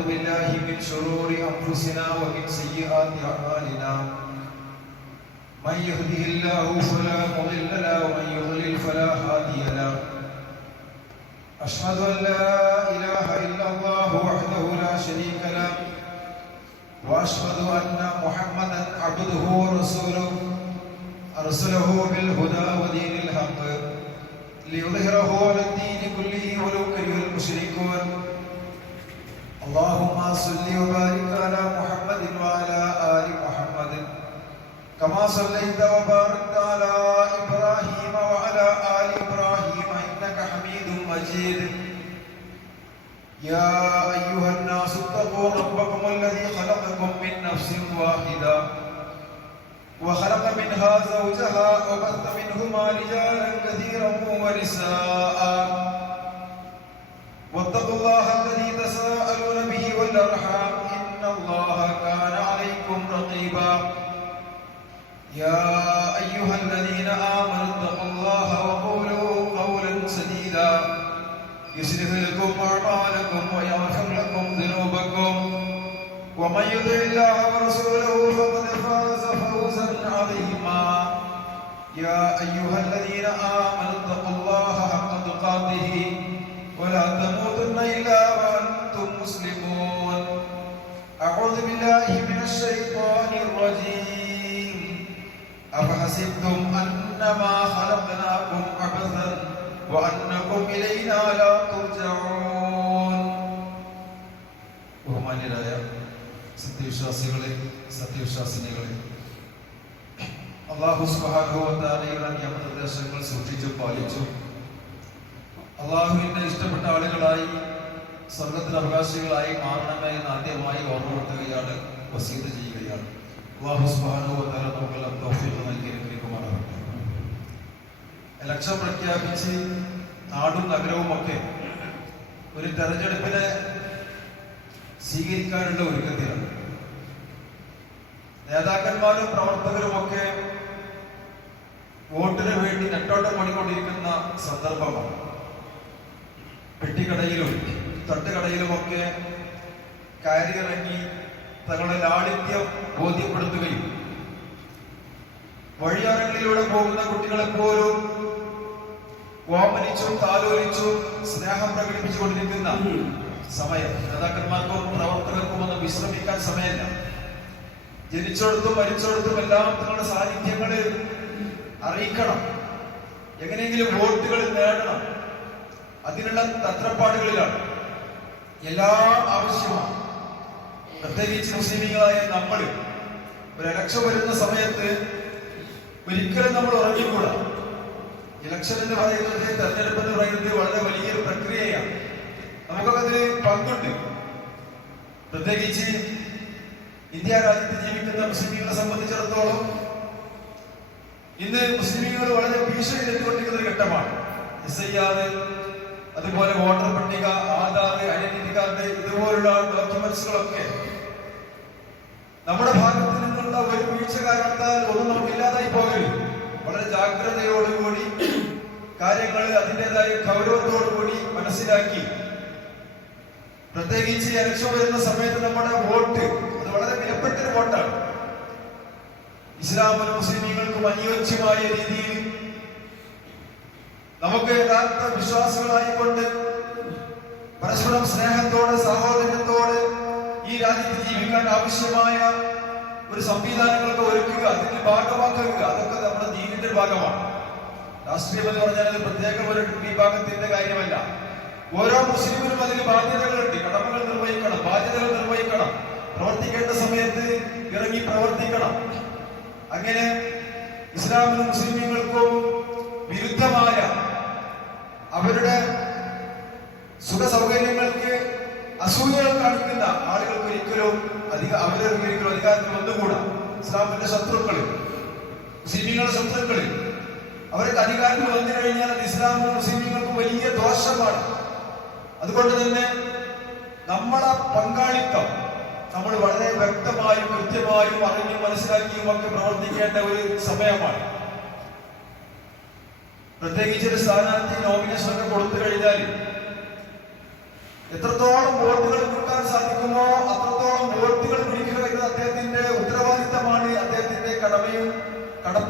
ونعوذ بالله من شرور أنفسنا ومن سيئات أعمالنا من يهده الله فلا مضل له ومن يضلل فلا هادي له أشهد أن لا إله إلا الله وحده لا شريك له وأشهد أن محمدا عبده ورسوله أرسله بالهدى ودين الحق ليظهره على الدين كله ولو كره المشركون اللهم صل وبارك على محمد وعلى آل محمد كما صليت وباركت على إبراهيم وعلى آل إبراهيم إنك حميد مجيد يا أيها الناس اتقوا ربكم الذي خلقكم من نفس واحدة وخلق منها زوجها وبث منهما رجالا كثيرا ونساء واتقوا الله الذي تساءلون به والأرحام إن الله كان عليكم رقيبا يا أيها الذين آمنوا اتقوا الله وقولوا قولا سديدا يصلح لكم أعمالكم ويغفر لكم ذنوبكم ومن يطع الله ورسوله فقد فاز فوزا عظيما يا أيها الذين آمنوا اتقوا الله حق تقاته ولا تموتن إلا وأنتم مسلمون أعوذ بالله من الشيطان الرجيم أفحسبتم أنما خلقناكم عبثا وأنكم إلينا لا ترجعون ബഹുമാന്യരായ സത്യവിശ്വാസികളെ സത്യവിശ്വാസിനികളെ അല്ലാഹു സുബ്ഹാനഹു വ തആലയുടെ നിയമനിർദ്ദേശങ്ങൾ സൂക്ഷിച്ചു പാലിച്ചു അല്ലാഹുവിന്റെ ഇഷ്ടപ്പെട്ട ആളുകളായി സ്വർഗ്ഗത്തിൽ അവകാശികളായി മാറണമേ എന്ന് ആദ്യമായി ഓർമ്മപ്പെടുത്തുകയാണ്, വസീയത്ത് ചെയ്യുകയാണ്. അല്ലാഹു സുബ്ഹാനഹു വ തആല നമുക്കെല്ലാം തൗഫീഖ് നൽകി അനുഗ്രഹിക്കുമാറാകട്ടെ. ഇലക്ഷൻ പ്രഖ്യാപിച്ച് നാടും നഗരവും ഒക്കെ ഒരു തെരഞ്ഞെടുപ്പിനെ സ്വീകരിക്കാനുള്ള ഒരുക്കത്തിലാണ്. നേതാക്കന്മാരും പ്രവർത്തകരും ഒക്കെ വോട്ടിന് വേണ്ടി നെട്ടോട്ടം ഓടിക്കൊണ്ടിരിക്കുന്ന സന്ദർഭമാണ്. പെട്ടിക്കടയിലും തട്ടുകടയിലുമൊക്കെ കയറിയിറങ്ങി തങ്ങളുടെ ലാളിത്യം ബോധ്യപ്പെടുത്തുകയും വഴിയോരങ്ങളിലൂടെ പോകുന്ന കുട്ടികളെപ്പോലും ഓമനിച്ചും താലോലിച്ചും സ്നേഹം പ്രകടിപ്പിച്ചുകൊണ്ടിരിക്കുന്ന സമയം. നേതാക്കന്മാർക്കും പ്രവർത്തകർക്കും ഒന്നും വിശ്രമിക്കാൻ സമയമില്ല. ജനിച്ചെടുത്തും മരിച്ചെടുത്തും എല്ലാം തങ്ങളുടെ സാന്നിധ്യങ്ങൾ അറിയിക്കണം, എങ്ങനെയെങ്കിലും വോട്ടുകൾ നേടണം. അതിനുള്ള തത്രപ്പാടുകളിലാണ്. എല്ലാം ആവശ്യമാണ്. പ്രത്യേകിച്ച് മുസ്ലിമീങ്ങളായ നമ്മൾ ഒരു ഇലക്ഷൻ വരുന്ന സമയത്ത് ഒരിക്കലും നമ്മൾ ഉറങ്ങിക്കൂടാ. ഇലക്ഷൻ എന്ന് പറയുന്നത്, തെരഞ്ഞെടുപ്പ് എന്ന് പറയുന്നത് വളരെ വലിയൊരു പ്രക്രിയയാണ്. നമുക്കൊക്കെ അതിൽ പങ്കുണ്ട്. പ്രത്യേകിച്ച് ഇന്ത്യ രാജ്യത്ത് ജീവിക്കുന്ന മുസ്ലിമീങ്ങളെ സംബന്ധിച്ചിടത്തോളം ഇന്ന് മുസ്ലിമീങ്ങൾ വളരെ ഭീഷണി നേരിട്ടുകൊണ്ടിരിക്കുന്ന ഒരു ഘട്ടമാണ്. SIR, അതുപോലെ വോട്ടർ പട്ടിക, ആധാർ, ഐഡന്റിറ്റി കാർഡ്, ഇതുപോലുള്ള ഡോക്യുമെന്റ്സുകളൊക്കെ നമ്മുടെ ഭാഗത്ത് നിന്നുള്ള ഒരു വീഴ്ച കാരണത്താൽ ഒന്നും നമുക്ക് ഇല്ലാതായി പോകരുത്. വളരെ ജാഗ്രതയോടുകൂടി കാര്യങ്ങൾ അതിൻ്റെതായ ഗൗരവത്തോടുകൂടി മനസ്സിലാക്കി, പ്രത്യേകിച്ച് ഇലക്ഷൻ വരുന്ന സമയത്ത് നമ്മുടെ വോട്ട് അത് വളരെ വിലപ്പെട്ടൊരു വോട്ടാണ്. ഇസ്ലാമിനും മുസ്ലിമീങ്ങൾക്കും അനുയോജ്യമായ രീതിയിൽ നമുക്ക് യഥാർത്ഥ വിശ്വാസികളായിക്കൊണ്ട് പരസ്പരം സ്നേഹത്തോടെ സഹോദര്യത്തോടെ ഈ രാജ്യത്ത് ജീവിക്കാൻ ആവശ്യമായ ഒരു സംവിധാനങ്ങളൊക്കെ ഒരുക്കുക, അതിന്റെ ഭാഗമാക്കുക. അതൊക്കെ നമ്മുടെ ദീനിന്റെ ഭാഗമാണ്. രാഷ്ട്രീയം എന്ന് പറഞ്ഞാൽ അത് പ്രത്യേകം ഒരു വിഭാഗത്തിന്റെ കാര്യമല്ല. ഓരോ മുസ്ലിമിനും അതിന് ബാധ്യതകളുണ്ട്. കടമകൾ നിർവഹിക്കണം, ബാധ്യതകൾ നിർവഹിക്കണം. പ്രവർത്തിക്കേണ്ട സമയത്ത് ഇറങ്ങി പ്രവർത്തിക്കണം. അങ്ങനെ ഇസ്ലാമിനും മുസ്ലിമീങ്ങൾക്കും വിരുദ്ധമായ അവരുടെ സുഖ സൗകര്യങ്ങൾക്ക് അസൂയകൾ കാണിക്കുന്ന ആളുകൾക്ക് ഒരിക്കലും അവരൊരിക്കലും അധികാരത്തിൽ വന്നുകൂടാ. ഇസ്ലാമിന്റെ ശത്രുക്കളിൽ, മുസ്ലിമീങ്ങളുടെ ശത്രുക്കളിൽ അവർക്ക് അധികാരത്തിൽ വന്നു കഴിഞ്ഞാൽ അത് ഇസ്ലാമിനും മുസ്ലിമീങ്ങൾക്കും വലിയ ദോഷമാണ്. അതുകൊണ്ട് തന്നെ നമ്മുടെ പങ്കാളിത്തം നമ്മൾ വളരെ വ്യക്തമായും കൃത്യമായും അറിഞ്ഞും മനസ്സിലാക്കിയും ഒക്കെ പ്രവർത്തിക്കേണ്ട ഒരു സമയമാണ്. പ്രത്യേകിച്ച് ഒരു സ്ഥാനാർത്ഥി നോമിനേഷൻ ഒക്കെ കൊടുത്തു കഴിഞ്ഞാൽ എത്രത്തോളം വോട്ടുകൾ കിട്ടാൻ സാധിക്കുമോ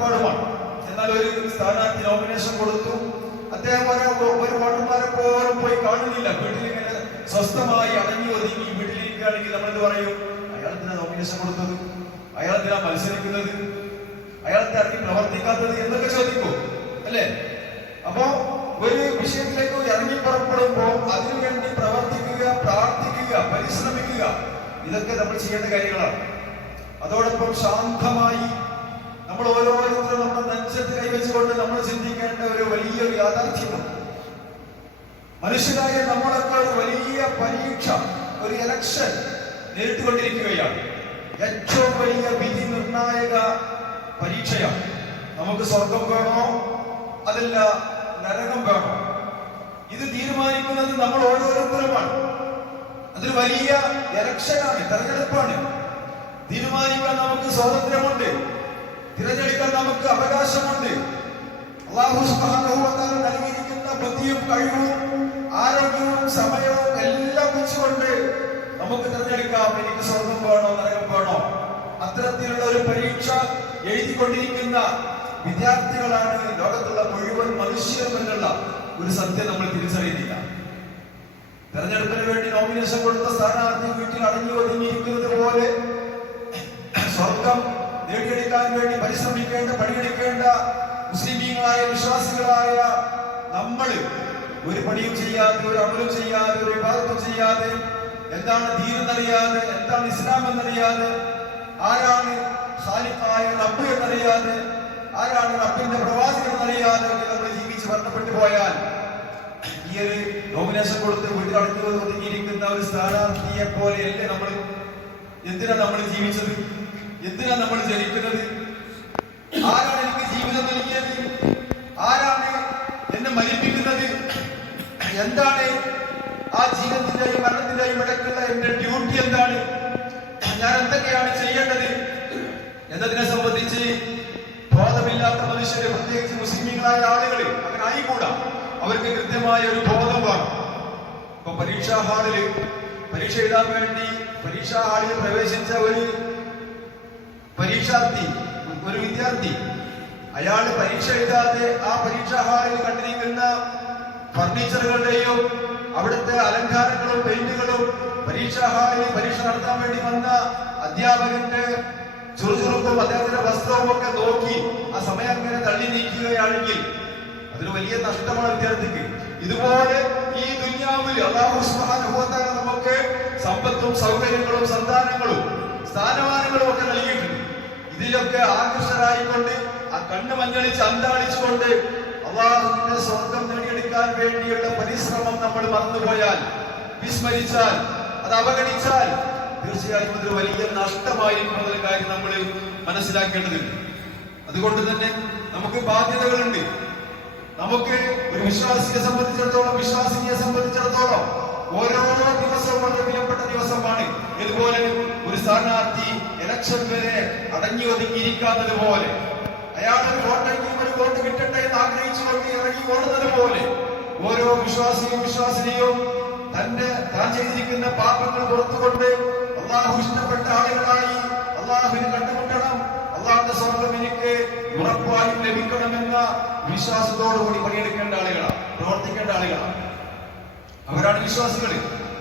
തത്രപ്പാടുമാണ്. എന്നാൽ ഒരു സ്ഥാനാർത്ഥി നോമിനേഷൻ കൊടുത്തു, അദ്ദേഹം ഒരു വോട്ടർമാരെ പോലും പോയി കാണുന്നില്ല. വീട്ടിലിങ്ങനെ സ്വസ്ഥമായി അടങ്ങി ഒതുങ്ങി വീട്ടിലിരിക്കുകയാണെങ്കിൽ നമ്മളെന്ത് പറയും? അയാളെന്തിനാ നോമിനേഷൻ കൊടുത്തത്? അയാളെന്തിനാ മത്സരിക്കുന്നത്? അയാളത്തെ ഇറങ്ങി പ്രവർത്തിക്കാത്തത് എന്നൊക്കെ ചോദിക്കൂ, അല്ലേ? അപ്പോ ഒരു വിഷയത്തിലേക്ക് ഇറങ്ങി പുറപ്പെടുമ്പോൾ അതിനുവേണ്ടി പ്രവർത്തിക്കുക, പ്രാർത്ഥിക്കുക, പരിശ്രമിക്കുക, ഇതൊക്കെ നമ്മൾ ചെയ്യേണ്ട കാര്യങ്ങളാണ്. അതോടൊപ്പം ശാന്തമായി നമ്മൾ ഓരോരുത്തരും നമ്മുടെ നെഞ്ചത്ത് കൈവച്ചുകൊണ്ട് നമ്മൾ ചിന്തിക്കേണ്ട ഒരു വലിയൊരു യാഥാർത്ഥ്യമുണ്ട്. മനുഷ്യരായ നമ്മളൊക്കെ ഒരു വലിയ പരീക്ഷ, ഒരു ഇലക്ഷൻ നേരിട്ടുകൊണ്ടിരിക്കുകയാണ്. ഏറ്റവും വലിയ വിധി നിർണായക പരീക്ഷയാണ്. നമുക്ക് സ്വർഗം വേണോ അതല്ല നരകം വേണോ? ഇത് തീരുമാനിക്കുന്നത് നമ്മൾ ഓരോരുത്തരുമാണ്. അതൊരു വലിയ ഇലക്ഷനാണ്, തെരഞ്ഞെടുപ്പാണ്. തീരുമാനിക്കാൻ നമുക്ക് സ്വാതന്ത്ര്യമുണ്ട്, തിരഞ്ഞെടുക്കാൻ നമുക്ക് അവകാശമുണ്ട്. അല്ലാഹു സുബ്ഹാനഹു വ തആല നൽകിയിരിക്കുന്ന ബുദ്ധിയും കഴിവും ആരോഗ്യവും സമയവും എല്ലാം വെച്ചുകൊണ്ട് നമുക്ക് തിരഞ്ഞെടുക്കാം, എനിക്ക് സ്വർഗം വേണോ നരകം വേണോ. അത്തരത്തിലുള്ള ഒരു പരീക്ഷ എഴുതിക്കൊണ്ടിരിക്കുന്ന വിദ്യാർത്ഥികളാണ് ലോകത്തുള്ള മുഴുവൻ മനുഷ്യരും എന്നുള്ള ഒരു സത്യം നമ്മൾ തിരിച്ചറിയുന്നില്ല. തെരഞ്ഞെടുപ്പിന് വേണ്ടി നോമിനേഷൻ കൊടുത്ത സ്ഥാനാർത്ഥി വീട്ടിൽ അടങ്ങി ഒതുങ്ങിയിരിക്കുന്നത് പോലെ സ്വർഗം നേടിയെടുക്കാൻ വേണ്ടി പരിശ്രമിക്കേണ്ട, പണിയെടുക്കേണ്ട മുസ്ലിമീങ്ങളായ വിശ്വാസികളായ നമ്മൾ ഒരു പണിയും ചെയ്യാതെ, ഒരു അമലും ചെയ്യാതെ, ഒരു വിവാദത്തും ചെയ്യാതെ, എന്താണ് ദീൻ എന്നറിയാതെ, എന്താണ് ഇസ്ലാം എന്നറിയാതെ, ആരാണ് ഖാലിഖായ റബ്ബ് എന്നറിയാതെ, ആരാണ് റബ്ബിന്റെ പ്രവാചകൻ എന്നറിയാതെ നമ്മൾ ജീവിച്ച് മരണപ്പെട്ടു പോയാൽ ഈ ഒരു നോമിനേഷൻ കൊടുത്ത് വീട്ടിലടഞ്ഞു ഒതുങ്ങിയിരിക്കുന്ന ഒരു സ്ഥാനാർത്ഥിയെ പോലെയല്ലേ നമ്മൾ? എന്തിനാ നമ്മൾ ജീവിച്ചത്? എന്തിനാ നമ്മൾ ജനിക്കുന്നത്? ആരാണ് എനിക്ക് ജീവിതം നൽകിയത്? ആരാണ് എന്നെ മരിപ്പിക്കുന്നത്? എന്താണ് ആ ജീവിതത്തിന്റെയും മരണത്തിന്റെയും ഇടയ്ക്കുള്ള എന്റെ ഡ്യൂട്ടി? എന്താണ്? ഞാൻ എന്തൊക്കെയാണ് ചെയ്യേണ്ടത് എന്നതിനെ സംബന്ധിച്ച് ബോധമില്ലാത്ത മനുഷ്യരെ, പ്രത്യേകിച്ച് മുസ്ലിമീങ്ങളായ ആളുകൾ, അങ്ങനെ ആയിക്കൂടാ. അവർക്ക് കൃത്യമായ ഒരു ബോധം വേണം. ഇപ്പൊ പരീക്ഷാ ഹാളില് പരീക്ഷ എഴുതാൻ വേണ്ടി പരീക്ഷാ ഹാളിൽ പ്രവേശിച്ച ഒരു പരീക്ഷാർത്ഥി, ഒരു വിദ്യാർത്ഥി, അയാള് പരീക്ഷ എഴുതാതെ ആ പരീക്ഷാ ഹാളിൽ കണ്ടിരിക്കുന്ന ഫർണിച്ചറുകളുടെയും അവിടുത്തെ അലങ്കാരങ്ങളും പെയിന്റുകളും പരീക്ഷാ ഹാളിൽ പരീക്ഷ നടത്താൻ വേണ്ടി വന്ന അധ്യാപകന്റെ ചുറുചുറുക്കും അദ്ദേഹത്തിന്റെ വസ്ത്രവും ഒക്കെ നോക്കി ആ സമയം അങ്ങനെ തള്ളി നീക്കുകയാണെങ്കിൽ അതൊരു വലിയ നഷ്ടമാണ് വിദ്യാർത്ഥിക്ക്. ഇതുപോലെ ഈ ദുനിയാവിൽ അല്ലാഹു സുബ്ഹാനഹു വ തആല നമുക്ക് സമ്പത്തും സൗകര്യങ്ങളും സന്താനങ്ങളും സ്ഥാനമാനങ്ങളും ഒക്കെ നൽകിയിട്ടുണ്ട്. ഇതിലൊക്കെ ആകർഷകരായിക്കൊണ്ട് ആ കണ്ണ് മഞ്ഞളിച്ച് അന്താളിച്ചുകൊണ്ട് അല്ലാഹുവിന്റെ സ്വർഗം നേടിയെടുക്കാൻ വേണ്ടിയുള്ള പരിശ്രമം നമ്മൾ മറന്നുപോയാൽ, വിസ്മരിച്ചാൽ, അത് അവഗണിച്ചാൽ തീർച്ചയായും അതൊരു വലിയ നഷ്ടമായിരിക്കും എന്നുള്ള കാര്യം നമ്മൾ മനസ്സിലാക്കേണ്ടതുണ്ട്. അതുകൊണ്ട് തന്നെ നമുക്ക് ബാധ്യതകളുണ്ട്. നമുക്ക് ഒരു വിശ്വാസിയെ സംബന്ധിച്ചിടത്തോളം, വിശ്വാസിനിയെ സംബന്ധിച്ചിടത്തോളം ഓരോ ദിവസവും വളരെ വിലപ്പെട്ട ദിവസമാണ്. ഇതുപോലെ ഒരു സ്ഥാനാർത്ഥി ഇലക്ഷൻ വരെ അടങ്ങി ഒതുങ്ങിയിരിക്കാത്തത് പോലെ, അയാൾ ഒരു വോട്ട് കിട്ടട്ടെ എന്ന് ആഗ്രഹിച്ചുകൊണ്ട് ഇറങ്ങി ഓടുന്നത് പോലെ, ഓരോ വിശ്വാസിയും വിശ്വാസിനിയും താൻ ചെയ്തിരിക്കുന്ന പാപങ്ങൾ പുറത്തുകൊണ്ട് അള്ളാഹു ഇഷ്ടപ്പെട്ട ആളുകളായി അള്ളാഹുവിനെ കണ്ടുമുട്ടണം, അള്ളാഹുവിന്റെ സ്വർഗം എനിക്ക് ഉറപ്പായും ലഭിക്കണമെന്ന വിശ്വാസത്തോടുകൂടി പണിയെടുക്കേണ്ട ആളുകളാണ്, പ്രവർത്തിക്കേണ്ട ആളുകളാണ്. അവരാണ് വിശ്വാസികൾ.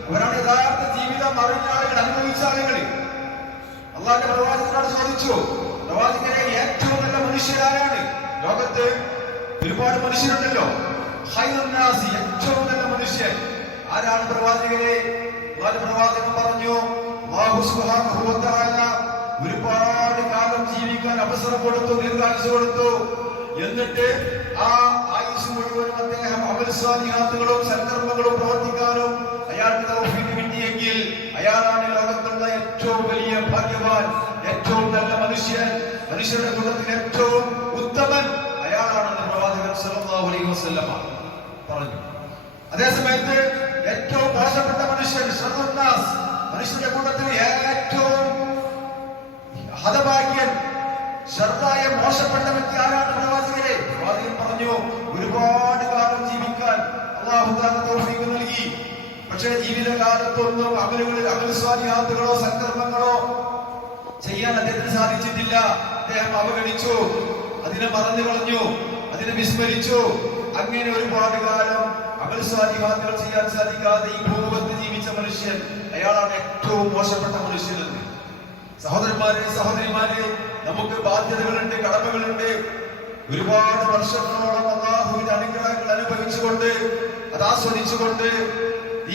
അവരാണ് യഥാർത്ഥ ജീവിതം അറിഞ്ഞ ആളുകൾ, അനുഭവിച്ച ആളുകൾ. അള്ളാഹുവിന്റെ പ്രവാചകനോട് ചോദിച്ചു, പ്രവാചകനെ ഏറ്റവും നല്ല മനുഷ്യരാരാണ്? ലോകത്ത് ഒരുപാട് മനുഷ്യരുണ്ടല്ലോ, ഏറ്റവും നല്ല മനുഷ്യൻ ആരാണ് പ്രവാചകരെ? പ്രവാചകൻ പറഞ്ഞു, അല്ലാഹു സുബ്ഹാനഹു വ തആല ഒരുപാട് കാലം ജീവിക്കാൻ അവസരം കൊടുത്തു, ദീർഘായുസ് കൊടുത്തു. എന്നിട്ട് ആ ആയുസ് മുഴുവനും അദ്ദേഹം അമൽ സ്വാലിഹാത്തുകളും സൽക്കർമ്മങ്ങളും പ്രവർത്തിക്കാനും അയാൾക്ക് തൗഫീഖ് കിട്ടിയെങ്കിൽ അയാളാണ് ലോകത്തുള്ള ഏറ്റവും വലിയ ഭാഗ്യവാൻ, ഏറ്റവും നല്ല മനുഷ്യൻ, മനുഷ്യരുടെ കൂട്ടത്തിൽ ഏറ്റവും ഉത്തമൻ അയാളാണെന്ന് പ്രവാചകൻ സല്ലല്ലാഹു അലൈഹി വസല്ലം പറഞ്ഞു. അതേസമയത്ത് ഏറ്റവും മോശപ്പെട്ട മനുഷ്യൻ, മനുഷ്യരുടെ കൂട്ടത്തിൽ ഏറ്റവും ഹതഭാഗ്യൻ, ശർദായ മോശപ്പെട്ട വ്യക്തി ആരാണ്? പ്രവാചകരെ. പ്രവാചകൻ പറഞ്ഞു, ഒരുപാട് കാലം ജീവിക്കാൻ അല്ലാഹു തആല തൗഫീഖ് നൽകി. പക്ഷേ ജീവിതകാലത്തൊന്നും അമൽ സ്വാലിഹാത്തുകളോ സൽക്കർമ്മങ്ങളോ ചെയ്യാൻ അദ്ദേഹത്തിന് സാധിച്ചിട്ടില്ല. അദ്ദേഹം അവഗണിച്ചു. അതിനെ മറന്നു കളഞ്ഞു, അതിനെ വിസ്മരിച്ചു. അങ്ങനെ ഒരുപാട് കാലം അമൽ സ്വാലിഹാത്തുകൾ ചെയ്യാൻ സാധിക്കാതെ ഈ ഭൂമുഖത്ത് ജീവിച്ച മനുഷ്യൻ, അയാളാണ് ഏറ്റവും മോശപ്പെട്ട മനുഷ്യനെന്ന്. സഹോദരന്മാരെ, സഹോദരിമാരെ, നമുക്ക് ബാധ്യതകളുണ്ട്, കടമകളുണ്ട്. ഒരുപാട് വർഷങ്ങളോളം അല്ലാഹുവിന്റെ അനുഗ്രഹങ്ങൾ അനുഭവിച്ചുകൊണ്ട്, അത് ആസ്വദിച്ചുകൊണ്ട്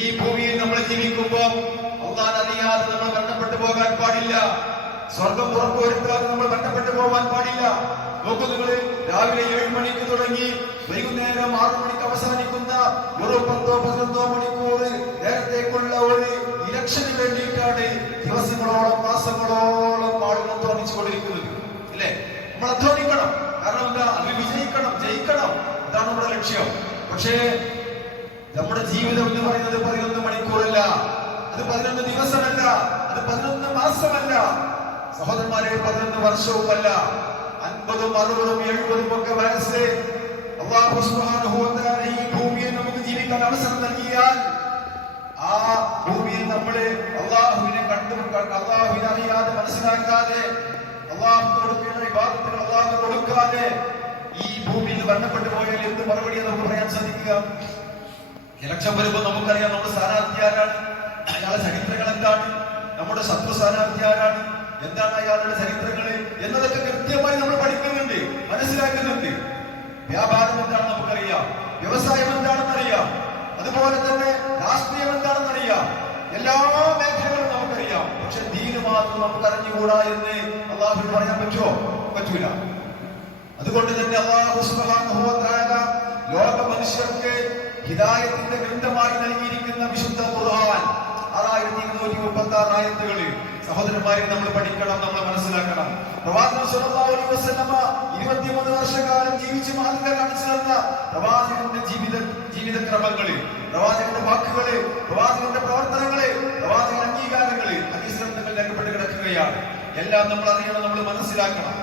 ഈ ഭൂമിയിൽ നമ്മൾ ജീവിക്കുമ്പോൾ അല്ലാഹുവിനെ അറിയാതെ നമ്മൾ മരണപ്പെട്ടു പോകാൻ പാടില്ല. സ്വർഗം ഉറപ്പുവരുത്താതെ നമ്മൾ മരണപ്പെട്ടു പോകാൻ പാടില്ല. നോക്കൂ നിങ്ങൾ, രാവിലെ 7 മണിക്ക് തുടങ്ങി വൈകുന്നേരം 6 മണിക്ക് അവസാനിക്കുന്ന ഒരു 10-11 മണിക്കൂർ നേരത്തേക്കുള്ള ഒരു ഇലക്ഷന് വേണ്ടിയിട്ടാണ് ദിവസങ്ങളോളം മാസങ്ങളോളം ആളുകൾ അധ്വാനിച്ചുകൊണ്ടിരിക്കുന്നത്. അല്ലേ? നമ്മൾ അധ്വാനിക്കണം. കാരണം എന്താ? അതിൽ വിജയിക്കണം, ജയിക്കണം. അതാണ് നമ്മുടെ ലക്ഷ്യം. പക്ഷേ നമ്മുടെ ജീവിതം എന്ന് പറയുന്നത് 11 മണിക്കൂറല്ല, അത് 11 ദിവസമല്ല, അത് 11 മാസമല്ല സഹോദരന്മാരെ, 11 വർഷവുമല്ല. 50, 60, 70 ഒക്കെ വയസ്സ് അല്ലാഹു സുബ്ഹാനഹു വ തആല ഈ ഭൂമിയിൽ നമുക്ക് ജീവിക്കാൻ അവസരം നൽകിയാൽ, ആ ഭൂമിയിൽ നമ്മൾ അല്ലാഹുവിനെ അല്ലാഹുവിനെ അറിയാതെ, മനസ്സിലാക്കാതെ, അല്ലാഹു കൊടുക്കുന്ന ഇബാദത്തുകൾ അല്ലാഹു കൊടുക്കാതെ ഈ ഭൂമിയിൽ മരണപ്പെട്ടു പോയാൽ എന്ത് മറുപടിയാണ് നമുക്ക് പറയാൻ സാധിക്കുക? ഇലക്ഷൻ വരുമ്പോൾ നമുക്കറിയാം നമ്മുടെ സ്ഥാനാർത്ഥി ആരാണ്, അയാളുടെ ചരിത്രങ്ങൾ എന്താണ്, നമ്മുടെ ശത്രു സ്ഥാനാർത്ഥി ആരാണ്, എന്താണ് അയാളുടെ ചരിത്രങ്ങൾ എന്നതൊക്കെ കൃത്യമായി നമ്മൾ പഠിക്കുന്നുണ്ട്, മനസ്സിലാക്കുന്നുണ്ട്. വ്യാപാരം എന്താണെന്ന് നമുക്കറിയാം, വ്യവസായം എന്താണെന്ന് അറിയാം, അതുപോലെ തന്നെ രാഷ്ട്രീയം എന്താണെന്ന് അറിയാം, എല്ലാ മേഖലകളും നമുക്കറിയാം. പക്ഷെ ദീന് മാത്രം നമുക്ക് അറിഞ്ഞുകൂടാ എന്ന് അല്ലാഹു പറയാൻ പറ്റുമോ? പറ്റൂല. അതുകൊണ്ട് തന്നെ അല്ലാഹു സുബ്ഹാനഹു വ തആല ലോക മനുഷ്യർക്ക് ഹിദായത്തിന്റെ ഗ്രന്ഥമായി നൽകിയിരിക്കുന്ന വിശുദ്ധ ഖുർആൻ 6236 ആയത്തുകൾ സഹോദരന്മാരെ നമ്മൾ പഠിക്കണം, നമ്മൾ മനസ്സിലാക്കണം. പ്രവാചകൻ സ്വല്ലല്ലാഹു അലൈഹി വസല്ലമ 23 വർഷക്കാലം ജീവിച്ച് മാതൃക കാണിച്ചു തന്ന പ്രവാചകന്റെ ജീവിതക്രമങ്ങള്, പ്രവാചകന്റെ വാക്കുകള്, പ്രവാചകന്റെ പ്രവർത്തനങ്ങള്, പ്രവാചകന്റെ അംഗീകാരങ്ങള് ഹദീസ് ഗ്രന്ഥങ്ങളിൽ രേഖപ്പെട്ട് കിടക്കുകയാണ്. എല്ലാം നമ്മൾ അറിയണം, നമ്മൾ മനസ്സിലാക്കണം.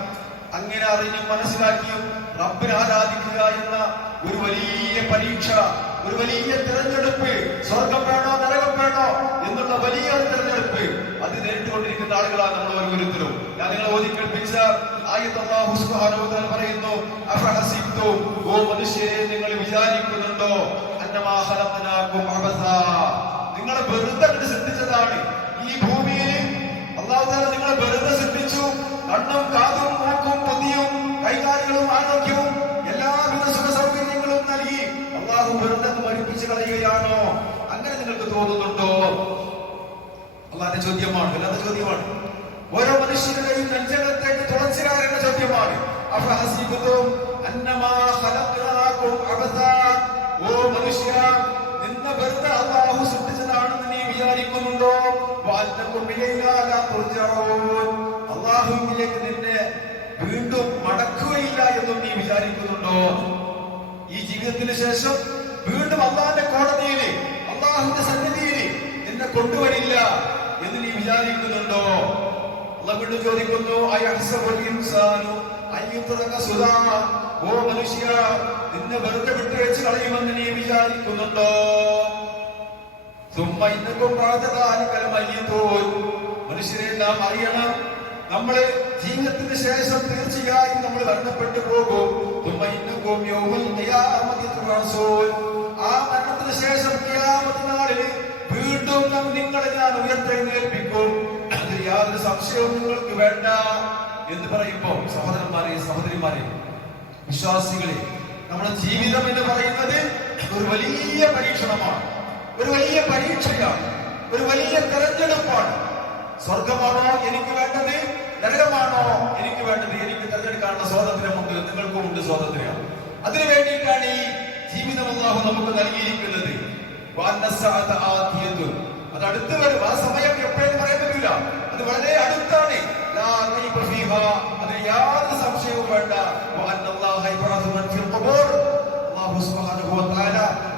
അങ്ങനെ അറിഞ്ഞും മനസ്സിലാക്കിയും റബ്ബിനെ ആരാധിക്കുക എന്ന ഒരു വലിയ പരീക്ഷ, ഒരു വലിയ തിരഞ്ഞെടുപ്പ്, സ്വർഗം വേണോ നരകം വേണോ എന്നുള്ള വലിയ തിരഞ്ഞെടുപ്പ്, അത് നേരിട്ടുകൊണ്ടിരിക്കുന്ന ആളുകളാണ് നമ്മൾ ഓരോരുത്തരും. ഞാൻ നിങ്ങളെ ഓതി കേൾപ്പിച്ച ആയത്ത് അല്ലാഹു സുബ്ഹാനഹു വ തആല പറയുന്നു, അഫഹസിബ്തും, ഓ മനുഷ്യരെ നിങ്ങൾ വിചാരിക്കുന്നുണ്ടോ, അന്നമാ ഖലഖനാകും അബസാ, നിങ്ങളെ വെറുതെ സൃഷ്ടിച്ചതാണ്. ഈ ഭൂമിയിൽ അല്ലാഹു തആല നിങ്ങളെ വെറുതെ സൃഷ്ടിച്ചു. കണ്ണും കാതും മൂക്കും പൊതിയും കൈകാലുകളും ആരോഗ്യവും എല്ലാവിധ സുഖ സൗകര്യങ്ങളും നൽകി അല്ലാഹു വെറുതെ മരിപ്പിച്ചു കളയുകയാണോ? അങ്ങനെ നിങ്ങൾക്ക് തോന്നുന്നുണ്ടോ? അല്ലാഹുവിന്റെ ചോദ്യമാണ്, വല്ലാത്ത ചോദ്യമാണ്. ഓരോ മനുഷ്യരുടെയും നെഞ്ചകത്തേക്ക് തുളച്ചു കയറുന്ന ചോദ്യമാണ്. അഫഹസിബതും അന്നമാ ഖലഖനാകും അബസാ, ഓ മനുഷ്യ, നിന്നെ വെറുതെ അല്ലാഹു സൃഷ്ടിച്ചതാണെന്ന് നീ വിചാരിക്കുന്നുണ്ടോ? വഅന്നകും ഇലൈനാ ലാ തുർജഊൻ, അല്ലാഹുവിലേക്ക് നിന്നെ വീണ്ടും മടക്കുകയില്ല എന്നും നീ വിചാരിക്കുന്നുണ്ടോ? ഈ ജീവിതത്തിന് ശേഷം വീണ്ടും അല്ലാഹുവിന്റെ കോടതിയിൽ, അല്ലാഹുവിന്റെ സന്നിധിയിൽ നിന്നെ കൊണ്ടുവരില്ല എന്ന് നീ വിചാരിക്കുന്നുണ്ടോ? അല്ലാഹു വീണ്ടും ചോദിക്കുന്നു, അയഹ്സബുൽ ഇൻസാനു അയ്യുത്രക സുദാ, ഓ മനുഷ്യ, നിന്നെ വെറുതെ വിട്ടുവെച്ച് കളയുമെന്ന് നീ വിചാരിക്കുന്നുണ്ടോ? സുമ്മ ഇന്നകും ബഅദ ദാലികൽ മയ്യിതൂൻ, മനുഷ്യരെ നാം അറിയണം, നമ്മൾ ജീവിതത്തിന് ശേഷം തീർച്ചയായും നമ്മൾ മരണപ്പെട്ടു പോകും. ആ മരണത്തിന് ശേഷം ഖിയാമത്ത് നാളിൽ വീണ്ടും നിങ്ങളെ ഞാൻ ഉയർത്തെഴുന്നേൽപ്പിക്കും, അതിൽ യാതൊരു സംശയവും നിങ്ങൾക്ക് വേണ്ട എന്ന് പറയുമ്പോൾ, സഹോദരന്മാരെ, സഹോദരിമാരെ, വിശ്വാസികളെ, നമ്മുടെ ജീവിതം എന്ന് പറയുന്നത് ഒരു വലിയ പരീക്ഷണമാണ്, ഒരു വലിയ പരീക്ഷയാണ്, ഒരു വലിയ തെരഞ്ഞെടുപ്പാണ്. സ്വർഗമാണോ എനിക്ക് വേണ്ടത്, നരകമാണോ എനിക്ക് വേണ്ടത്? എനിക്ക് തെരഞ്ഞെടുക്കാനുള്ള സ്വാതന്ത്ര്യമുണ്ട്, നിങ്ങൾക്കും ഉണ്ട് സ്വാതന്ത്ര്യം. അതിനു വേണ്ടിയിട്ടാണ് ഈ ജീവിതം അല്ലാഹു നമുക്ക് നൽകിയിരിക്കുന്നത്. അത് അടുത്ത് വരും, ആ സമയം എപ്പോഴും പറയാൻ പറ്റില്ല, അത് വളരെ അടുത്താണ്. അതിന് യാതൊരു സംശയവും വേണ്ട.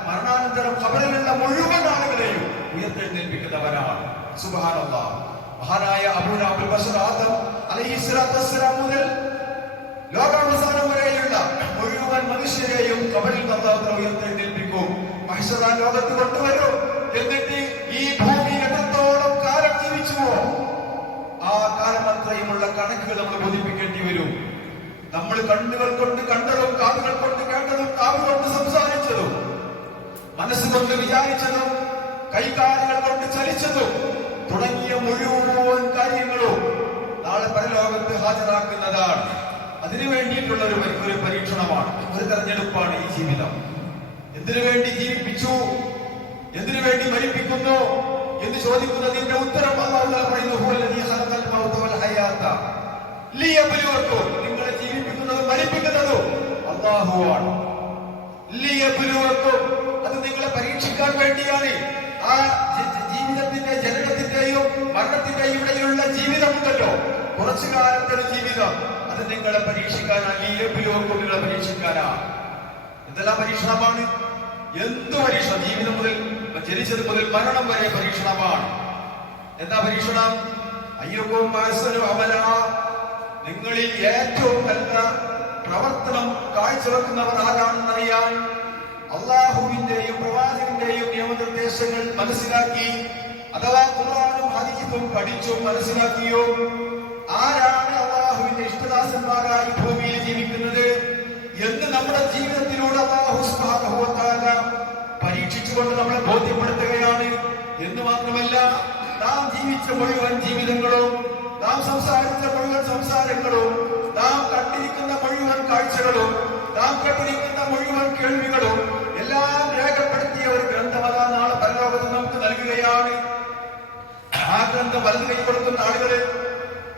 മരണാനന്തരം ഖബറിലുള്ള മുഴുവൻ ആളുകളെയും ഉയർത്തെഴുന്നേൽപ്പിക്കുന്നവരാണ്. സുബ്ഹാനല്ലാഹ്. മഹാനായ അബൂൽ ബശർ ആദം അലൈഹിസ്സലാത്തു വസ്സലാം മുതൽ ലോകാവസാനം വരെയുള്ള മുഴുവൻ മനുഷ്യരെയും ഖബറിൽ അല്ലാഹു ഉയർത്തെഴുന്നേൽപ്പിക്കും, മഹ്ശറ ലോകത്ത് കൊണ്ടുവരും. എന്നിട്ട് ഈ ഭൂമി എത്രത്തോളം കാലം ജീവിച്ചുവോ ആ കാലം അത്രയുമുള്ള കണക്കുകൾ നമ്മൾ ബോധിപ്പിക്കേണ്ടി വരും. നമ്മൾ നമ്മൾ കണ്ണുകൾ കൊണ്ട് കണ്ടതും കാതുകൾ കൊണ്ട് കേട്ടതും നാവ് കൊണ്ട് സംസാരിച്ചതും മനസ്സുകൊണ്ട് വിചാരിച്ചതും കൈകാലുകൾ കൊണ്ട് ചലിച്ചതും തുടങ്ങിയ മുഴുവൻ കാര്യങ്ങളും നാളെ പരലോകത്ത് ഹാജരാക്കുന്നതാണ്. അതിനു വേണ്ടിയിട്ടുള്ള ഒരു പരീക്ഷണമാണ്, ഒരു തെരഞ്ഞെടുപ്പാണ് ഈ ജീവിതം. എന്തിനു വേണ്ടി ജീവിപ്പിച്ചു, എന്തിനു വേണ്ടി മരിപ്പിക്കുന്നു എന്ന് ചോദിക്കുന്നതിന്റെ ഉത്തരം അല്ലാഹു പറയുന്നു, നിങ്ങളെ ജീവിപ്പിക്കുന്നതും മരിപ്പിക്കുന്നതും അല്ലാഹുവാണ്. അത് നിങ്ങളെ പരീക്ഷിക്കാൻ വേണ്ടിയാണ്. ആ ജീവിതത്തിന്റെ ജനനത്തിന്റെയും മരണത്തിന്റെയും ഇടയിലുള്ള ജീവിതമുണ്ടല്ലോ, കുറച്ചു കാലത്തെ ജീവിതം, അത് നിങ്ങളെ പരീക്ഷിക്കാനാണ്. നിങ്ങളെ പരീക്ഷിക്കാനാ. എന്തെല്ലാം പരീക്ഷണമാണ്? എന്ത് പരീക്ഷണം? ജീവിതം മുതൽ ജനിച്ചത് മുതൽ മരണം വരെ പരീക്ഷണമാണ്. എന്താ പരീക്ഷണം? അയ്യക്കും നിങ്ങളിൽ ഏറ്റവും നല്ല പ്രവർത്തനം കാഴ്ചവെക്കുന്നവർ ആരാണെന്നറിയാൻ അള്ളാഹുവിന്റെയും പ്രവാചകന്റെയും നിയമനിർദ്ദേശങ്ങൾ മനസ്സിലാക്കി, അഥവാ ഖുർആനും ഹദീസും പഠിച്ചും മനസ്സിലാക്കിയോ ആരാണ് അള്ളാഹുവിന്റെ ഇഷ്ടദാസന്മാരായി ഭൂമിയിൽ ജീവിക്കുന്നത് എന്ന് നമ്മുടെ ജീവിതത്തിലൂടെ അല്ലാഹു സുബ്ഹാനഹു വ തആല പരീക്ഷിച്ചുകൊണ്ട് നമ്മളെ ബോധ്യപ്പെടുത്തുകയാണ്. എന്ന് മാത്രമല്ല, നാം ജീവിച്ച മുഴുവൻ ജീവിതങ്ങളും, നാം സംസാരിച്ച മുഴുവൻ സംസാരങ്ങളും, നാം കണ്ടിരിക്കുന്ന മുഴുവൻ കാഴ്ചകളും, നാം കേട്ടിരിക്കുന്ന മുഴുവൻ കേൾവികളും എല്ലാം രേഖപ്പെടുത്തിയ ഒരു ഗ്രന്ഥം അതാ നാളെ പരലോകത്ത് നമുക്ക് നൽകുകയാണ്. ആ ഗ്രന്ഥം വലതു കൈ കൊടുക്കുന്ന ആളുകള്